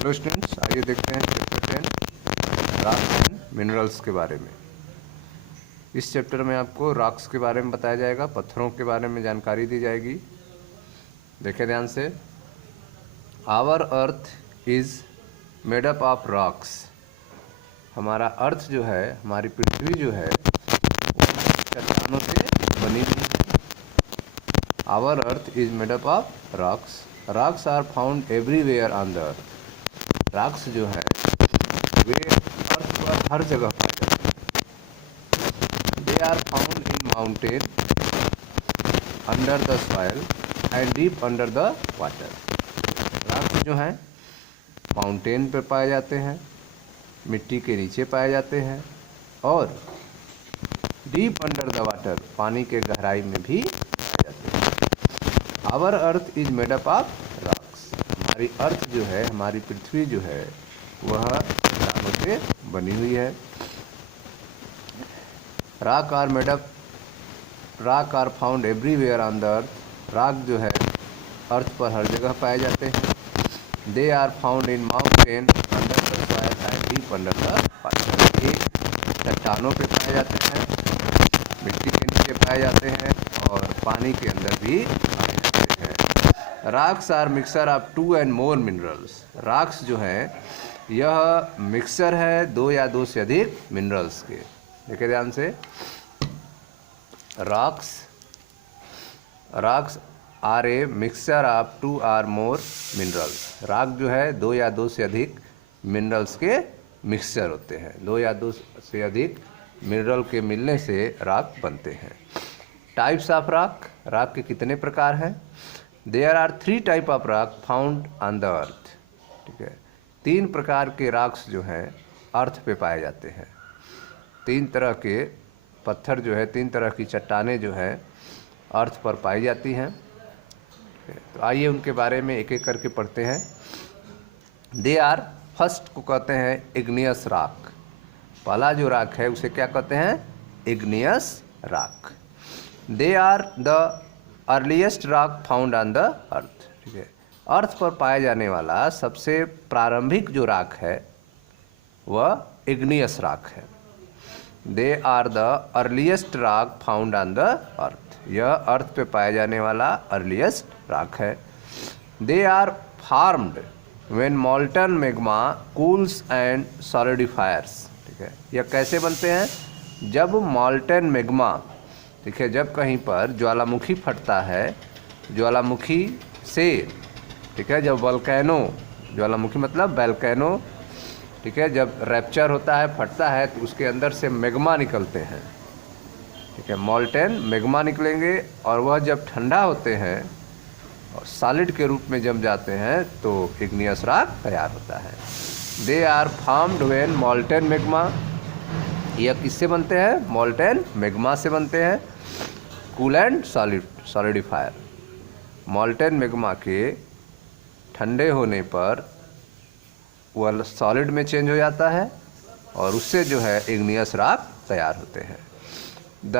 Hello students, आइए देखते हैं चैप्टर 10 रॉक्स एंड मिनरल्स के बारे में। इस चैप्टर में आपको रॉक्स के बारे में बताया जाएगा, पत्थरों के बारे में जानकारी दी जाएगी। देखें ध्यान से। Our earth is made up of rocks. हमारा अर्थ जो है, हमारी पृथ्वी जो है, चट्टानों से बनी हुई है। Our earth is made up of rocks. Rocks are found everywhere on the earth. Rocks जो है वे अर्थ पर हर जगह पाए जाते हैं। They are found in mountain, under the soil and deep under the water. Rocks जो हैं माउंटेन पर पाए जाते हैं, मिट्टी के नीचे पाए जाते हैं, और डीप अंडर द वाटर पानी के गहराई में भी पाए जाते हैं। Our earth is made up of rocks. हमारी अर्थ जो है, हमारी पृथ्वी जो है, वह चट्टानों से बनी हुई है। Rock are made up, rock are found everywhere on the earth. Rock जो है अर्थ पर हर जगह पाए जाते हैं। They are found in mountain, under the soil and deep under the water. ये चट्टानों पे पाए जाते हैं, मिट्टी के नीचे पाए जाते हैं, और पानी के अंदर भी पाए जाते हैं। Rocks are mixer of 2 and more minerals. Rocks जो है यह मिक्सर है 2 या 2 से अधिक मिनरल्स के। देखिए ध्यान से। Rocks are a mixture of 2 or more minerals. Rock जो है 2 या 2 से अधिक मिनरल्स के मिक्सचर होते हैं। 2 या 2 से अधिक मिनरल के मिलने से रॉक बनते हैं। Types of rock. रॉक के कितने प्रकार हैं? There are 3 type of rock found on the earth. ठीक है, 3 प्रकार के रॉक्स जो हैं अर्थ पे पाए जाते हैं। 3 तरह के पत्थर जो है, 3 तरह की चट्टानें जो हैं अर्थ पर पाई जाती हैं। तो आइए उनके बारे में एक एक करके पढ़ते हैं। दे आर, फर्स्ट को कहते हैं इग्नियस रॉक। पहला जो रॉक है उसे क्या कहते हैं? Igneous rock. They are the earliest rock found on the earth. ठीक है, अर्थ पर पाया जाने वाला सबसे प्रारंभिक जो रॉक है वह इग्नियस रॉक है। They are the earliest rock found on the earth. यह अर्थ पे पाया जाने वाला अर्लीस्ट रॉक है। They are formed when molten magma cools and solidifies. ठीक है, यह कैसे बनते हैं? जब मॉल्टन मैग्मा, ठीक है, जब कहीं पर ज्वालामुखी फटता है, ज्वालामुखी से, ठीक है, जब वोल्केनो, ज्वालामुखी मतलब वोल्केनो, ठीक है, जब रैप्चर होता है, फटता है, तो उसके अंदर से मैग्मा निकलते हैं। ठीक है, मॉल्टेन मैग्मा निकलेंगे, और वह जब ठंडा होते हैं और सॉलिड के रूप में जम जाते हैं तो इग्नियस रॉक तैयार होता है। They are formed when molten magma. यह किससे बनते हैं? मॉल्टेन मैग्मा से बनते हैं। Cool and solidify. Molten magma के ठंडे होने पर वह सॉलिड में चेंज हो जाता है, और उससे जो है इग्नियस रॉक तैयार होते हैं। The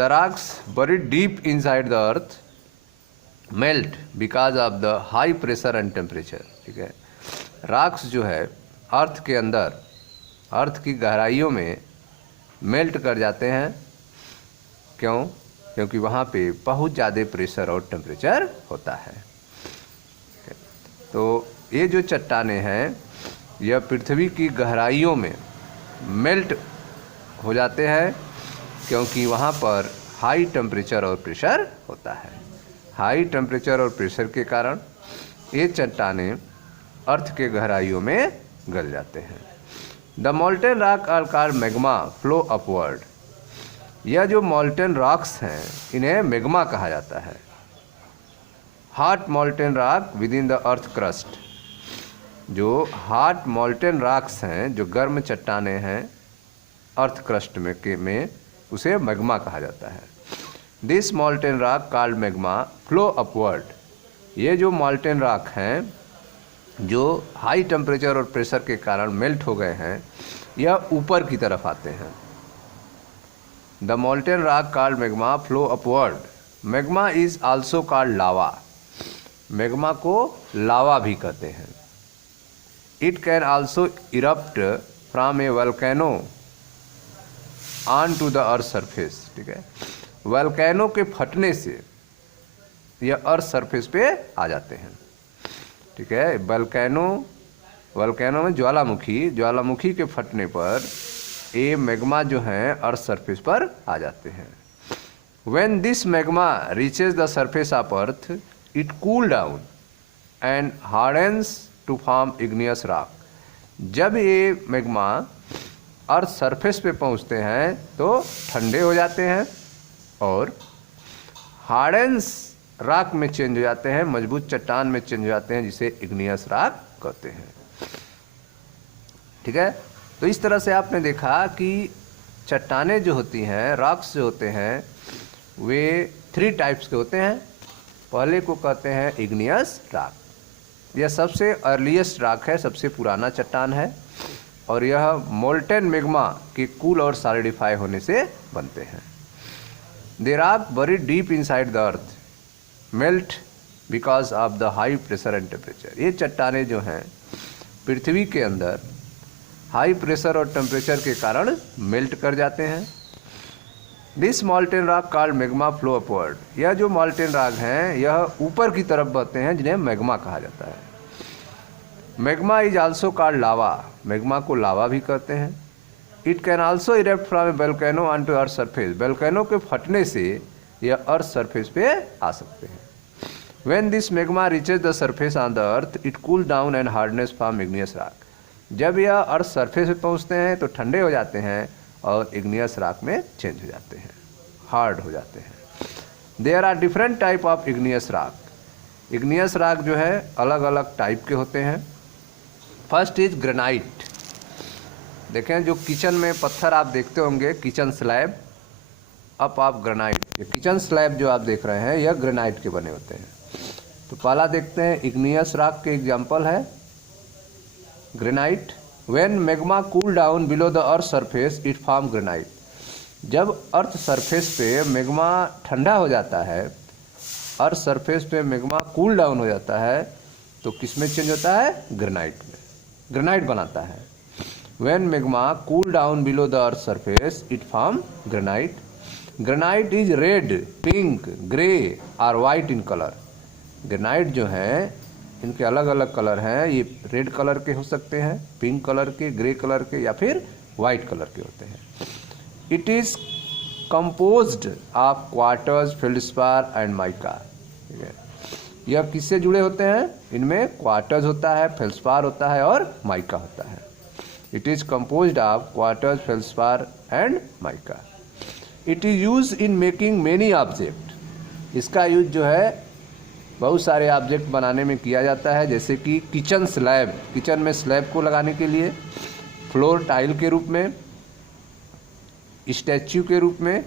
rocks buried deep inside the earth melt because of the high pressure and temperature. ठीक है, रॉक्स जो है अर्थ के अंदर, अर्थ की गहराइयों में मेल्ट कर जाते हैं। क्यों? क्योंकि वहाँ पे बहुत ज़्यादा प्रेशर और टेम्परेचर होता है। तो ये जो चट्टानें हैं यह पृथ्वी की गहराइयों में मेल्ट हो जाते हैं, क्योंकि वहाँ पर हाई टेम्परेचर और प्रेशर होता है। हाई टेम्परेचर और प्रेशर के कारण ये चट्टानें अर्थ के गहराइयों में गल जाते हैं। The molten rock are called magma flow upward. यह जो मॉल्टेन रॉक्स हैं इन्हें मैग्मा कहा जाता है। Hot molten rock with in the earth crust. जो हॉट मॉल्टेन रॉक्स हैं, जो गर्म चट्टानें हैं अर्थ क्रस्ट में उसे मैग्मा कहा जाता है। This molten rock called magma flow upward. ये जो मॉल्टेन रॉक हैं जो हाई टेम्परेचर और प्रेशर के कारण मेल्ट हो गए हैं, यह ऊपर की तरफ आते हैं। The molten rock called magma flow upward. Magma is also called lava. Magma को लावा भी कहते हैं। It can also erupt from a volcano on to the earth surface. ठीक है, वल्केनो के फटने से यह अर्थ सरफेस पे आ जाते हैं। ठीक है, वल्केनो में ज्वालामुखी के फटने पर ये मैग्मा जो है अर्थ सरफेस पर आ जाते हैं। When this magma reaches the surface of earth, it cool down and hardens to form igneous rock. जब ये मैग्मा अर्थ सरफेस पे पहुंचते हैं तो ठंडे हो जाते हैं और हार्डेंस रॉक में चेंज हो जाते हैं, मजबूत चट्टान में चेंज हो जाते हैं, जिसे इग्नियस रॉक कहते हैं। ठीक है, तो इस तरह से आपने देखा कि चट्टानें जो होती हैं, रॉक्स जो होते हैं, वे 3 टाइप्स के होते हैं। पहले को कहते हैं इग्नियस रॉक। यह सबसे अर्लीस्ट रॉक है, सबसे पुराना चट्टान है और यह मोल्टेन मैग्मा के कूल और सॉलिडिफाई होने से बनते हैं। The rock buried deep inside the earth melt because of the high pressure and temperature. ये चट्टानें जो हैं पृथ्वी के अंदर हाई प्रेशर और टेम्परेचर के कारण मेल्ट कर जाते हैं। This molten rock called magma flow upward. यह जो मॉल्टेन रॉक हैं यह ऊपर की तरफ बहते हैं, जिन्हें मैग्मा कहा जाता है। Magma is also called lava. Magma को लावा भी कहते हैं। It can also erupt from a volcano on to earth surface. Volcano के फटने से यह अर्थ सरफेस पे आ सकते हैं। When this magma reaches the surface on the earth it cool down and hardness form igneous rock. जब यह अर्थ सरफेस पे पहुंचते हैं तो ठंडे हो जाते हैं और इग्नियस रॉक में चेंज हो जाते हैं, हार्ड हो जाते हैं। There are different type of igneous rock. Igneous rock जो है अलग अलग टाइप के होते हैं। First is granite. देखें, जो किचन में पत्थर आप देखते होंगे, kitchen slab up of granite. ये किचन स्लैब जो आप देख रहे हैं यह ग्रेनाइट के बने होते हैं। तो पहला देखते हैं इग्नियस रॉक के एग्जाम्पल है granite. When magma cool down below the earth surface, it form granite. जब अर्थ सरफेस पे मैग्मा ठंडा हो जाता है, अर्थ सरफेस पे मैग्मा कूल डाउन हो जाता है, तो किस में चेंज होता है? ग्रेनाइट में। ग्रेनाइट बनाता है। When magma cool down below the earth surface, it form granite. Granite is red, pink, grey or white in color. Granite जो है इनके अलग अलग कलर हैं। ये रेड कलर के हो सकते हैं, पिंक कलर के, ग्रे कलर के या फिर वाइट कलर के होते हैं। It is composed of quarters, feldspar and mica. ठीक है, यह किससे जुड़े होते हैं? इनमें क्वार्टर्स होता है, फेल्डस्पार होता है और माइका होता है। It is composed of quarters, feldspar and mica. It is use in making many object. इसका यूज जो है बहुत सारे ऑब्जेक्ट बनाने में किया जाता है, जैसे कि किचन स्लैब, किचन में स्लैब को लगाने के लिए, फ्लोर टाइल के रूप में, स्टैच्यू के रूप में,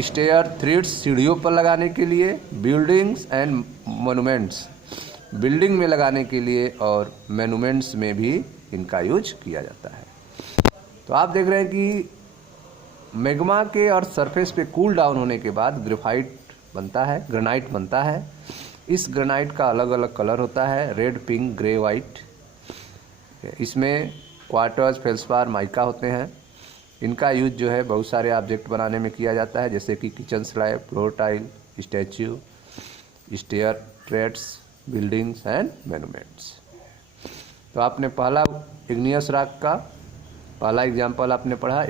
स्टेयर थ्रेड्स सीढ़ियों पर लगाने के लिए, बिल्डिंग्स एंड मोनूमेंट्स, बिल्डिंग में लगाने के लिए और मोनूमेंट्स में भी इनका यूज किया जाता है। तो आप देख रहे हैं कि मैग्मा के और सरफेस पे कूल डाउन होने के बाद ग्रेफाइट बनता है, ग्रेनाइट बनता है। इस ग्रेनाइट का अलग अलग कलर होता है, रेड, पिंक, ग्रे, वाइट। इसमें क्वार्टर्स, फेल्डस्पार, माइका होते हैं। इनका यूज जो है बहुत सारे ऑब्जेक्ट बनाने में किया जाता है, जैसे कि kitchen slab, floor tile, statue, stair treads, buildings and monuments. तो आपने पहला इग्नियस रॉक का पहला एग्जाम्पल आपने पढ़ा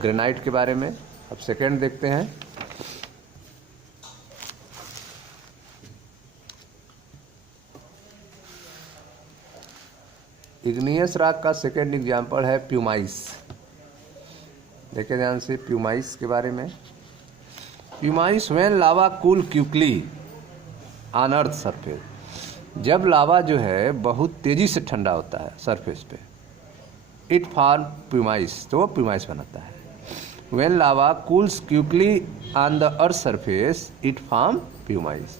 ग्रेनाइट के बारे में। अब सेकेंड देखते हैं। इग्नियस रॉक का सेकेंड एग्जाम्पल है प्यूमाइस। देखें ध्यान से प्यूमाइस के बारे में। Pumice when lava cool quickly on earth surface. जब लावा जो है बहुत तेजी से ठंडा होता है सरफेस पे, इट फॉर्म प्यूमाइस, तो वो प्यूमाइस बनाता है। When lava cools quickly on the earth surface it form pumice.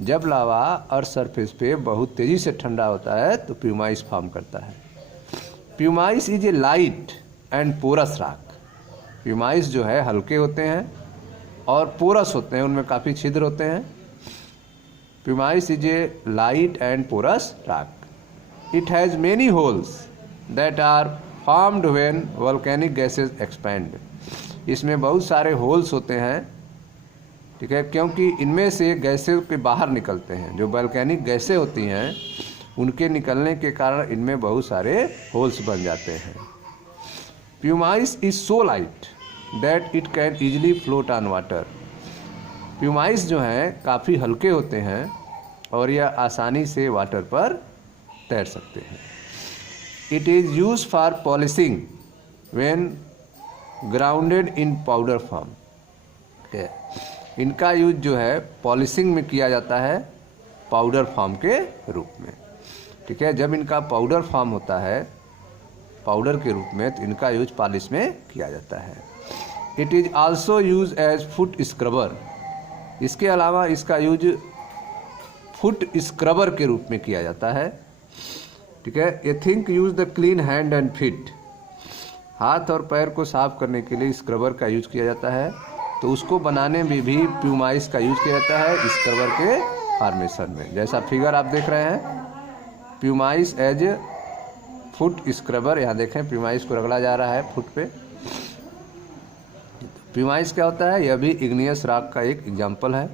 जब लावा अर्थ सरफेस पे बहुत तेज़ी से ठंडा होता है तो प्यूमाइस फॉर्म करता है। Pumice is a light and porous rock. Pumice जो है हल्के होते हैं और पोरस होते हैं, उनमें काफ़ी छिद्र होते हैं। Pumice is a light and porous rock. It has many holes that are formed when volcanic gases expand. इसमें बहुत सारे होल्स होते हैं, ठीक है, क्योंकि इनमें से गैसें के बाहर निकलते हैं। जो वोल्केनिक गैसें होती हैं उनके निकलने के कारण इनमें बहुत सारे होल्स बन जाते हैं। Pumice is so light that it can easily float on water. Pumice जो हैं काफ़ी हल्के होते हैं और यह आसानी से वाटर पर तैर सकते हैं। It is use for polishing when grounded in powder form. इनका यूज जो है पॉलिशिंग में किया जाता है पाउडर फॉर्म के रूप में, ठीक है। जब इनका पाउडर फॉर्म होता है पाउडर के रूप में तो इनका यूज पॉलिश में किया जाता है। It is also use as foot scrubber. इसके अलावा इसका यूज फुट स्क्रबर के रूप में किया जाता है, ठीक है। A think use the clean hand and feet. हाथ और पैर को साफ करने के लिए स्क्रबर का यूज किया जाता है, तो उसको बनाने में भी प्यूमाइस का यूज किया जाता है स्क्रबर के फॉर्मेशन में। जैसा फिगर आप देख रहे हैं, प्यूमाइस एज फुट स्क्रबर। यहाँ देखें प्यूमाइस को रगड़ा जा रहा है फुट पे। प्यूमाइस क्या होता है? यह भी इग्नियस रॉक का एक एग्जाम्पल है।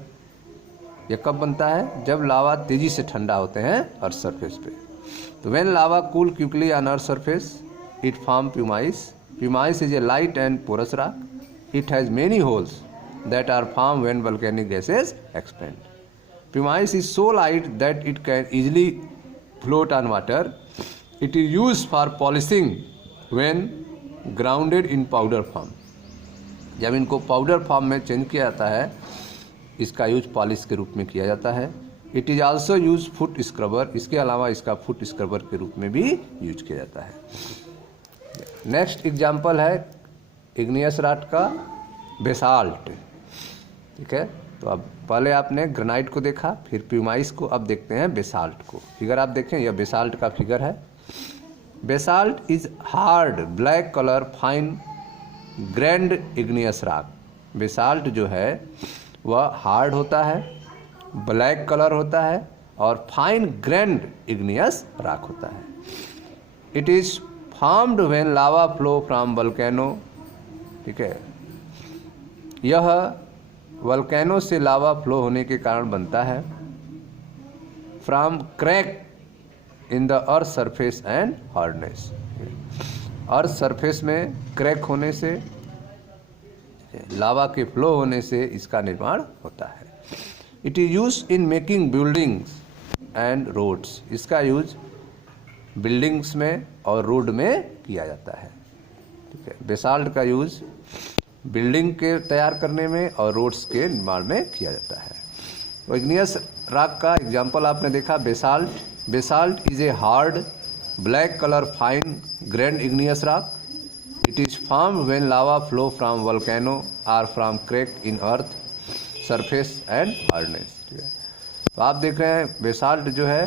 यह कब बनता है? जब लावा तेजी से ठंडा होते हैं अर्थ सरफेस पे। तो when lava cool quickly on earth surface it form pumice. Pumice is a light and porous rock. It has many holes that are formed when volcanic gases expand. Pumice is so light that it can easily float on water. It is used for polishing when grounded in powder form. जब इनको powder form में change किया जाता है इसका use polish के रूप में किया जाता है। It is also use foot scrubber. इसके अलावा इसका फुट स्क्रबर के रूप में भी यूज किया जाता है। नेक्स्ट एग्जाम्पल है इग्नियस रॉक का बेसाल्ट, ठीक है। तो अब पहले आपने ग्रेनाइट को देखा, फिर प्यूमाइस को, अब देखते हैं बेसाल्ट को। फिगर आप देखें, यह बेसाल्ट का फिगर है। Basalt is hard black colour fine grand igneous rock. Basalt जो है वह हार्ड होता है, ब्लैक कलर होता है और फाइन ग्रैंड इग्नियस रॉक होता है। It is formed when lava flow from volcano, ठीक है। यह वोल्केनो से लावा फ्लो होने के कारण बनता है। From crack in the earth surface and hardness. Earth surface में क्रैक होने से, लावा के फ्लो होने से इसका निर्माण होता है। It is use in making buildings and roads. इसका यूज बिल्डिंग्स में और रोड में किया जाता है, ठीक है। बेसाल्ट का यूज बिल्डिंग के तैयार करने में और रोड्स के निर्माण में किया जाता है। तो इग्नियस रॉक का एग्जांपल आपने देखा basalt. Basalt is a hard black colour fine grand igneous rock. It is formed when lava flow from volcano or from crack in earth surface and hardness, ठीक है। तो आप देख रहे हैं बेसाल्ट जो है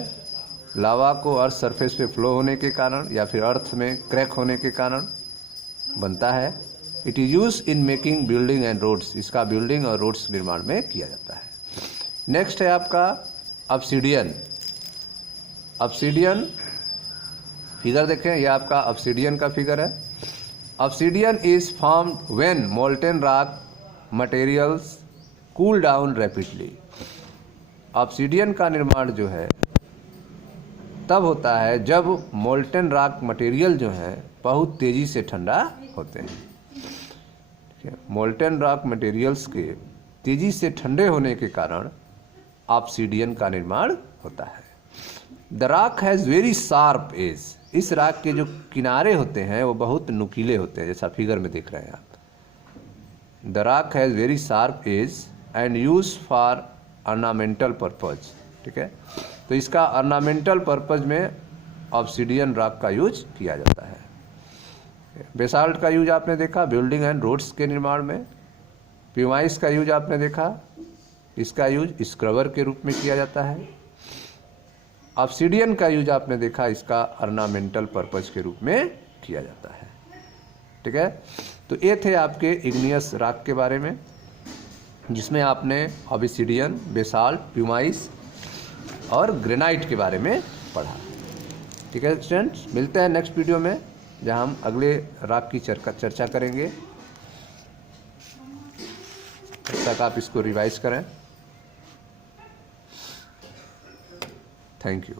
लावा को अर्थ सरफेस पे फ्लो होने के कारण या फिर अर्थ में क्रैक होने के कारण बनता है। It is use in making building and roads. इसका बिल्डिंग और रोड्स निर्माण में किया जाता है। नेक्स्ट है आपका ऑब्सीडियन। ऑब्सीडियन फिगर देखें, यह आपका ऑब्सीडियन का फिगर है। Obsidian is formed when molten rock materials cool down rapidly. Obsidian का निर्माण जो है तब होता है जब मोल्टेन रॉक मटेरियल जो है बहुत तेज़ी से ठंडा होते हैं। मोल्टेन रॉक मटेरियल्स के तेज़ी से ठंडे होने के कारण ऑब्सीडियन का निर्माण होता है। The rock has very sharp edge. इस रॉक के जो किनारे होते हैं वो बहुत नुकीले होते हैं, जैसा फिगर में देख रहे हैं आप। The rock has very sharp edge and use for ornamental purpose, ठीक है। तो इसका ऑर्नामेंटल पर्पज में ऑब्सीडियन रॉक का यूज किया जाता है। बेसाल्ट का यूज आपने देखा बिल्डिंग एंड रोड्स के निर्माण में। प्यूमाइस का यूज आपने देखा, इसका यूज स्क्रबर के रूप में किया जाता है। ऑब्सीडियन का यूज आपने देखा, इसका ऑर्नामेंटल पर्पज के रूप में किया जाता है, ठीक है। तो ये थे आपके इग्नियस रॉक के बारे में। जिसमें आपने ऑबिसिडियन, बेसाल्ट, प्यूमाइस और ग्रेनाइट के बारे में पढ़ा। ठीक है स्टूडेंट्स, मिलते हैं नेक्स्ट वीडियो में जहां हम अगले रॉक की चर्चा करेंगे। तब तक आप इसको रिवाइज करें। Thank you.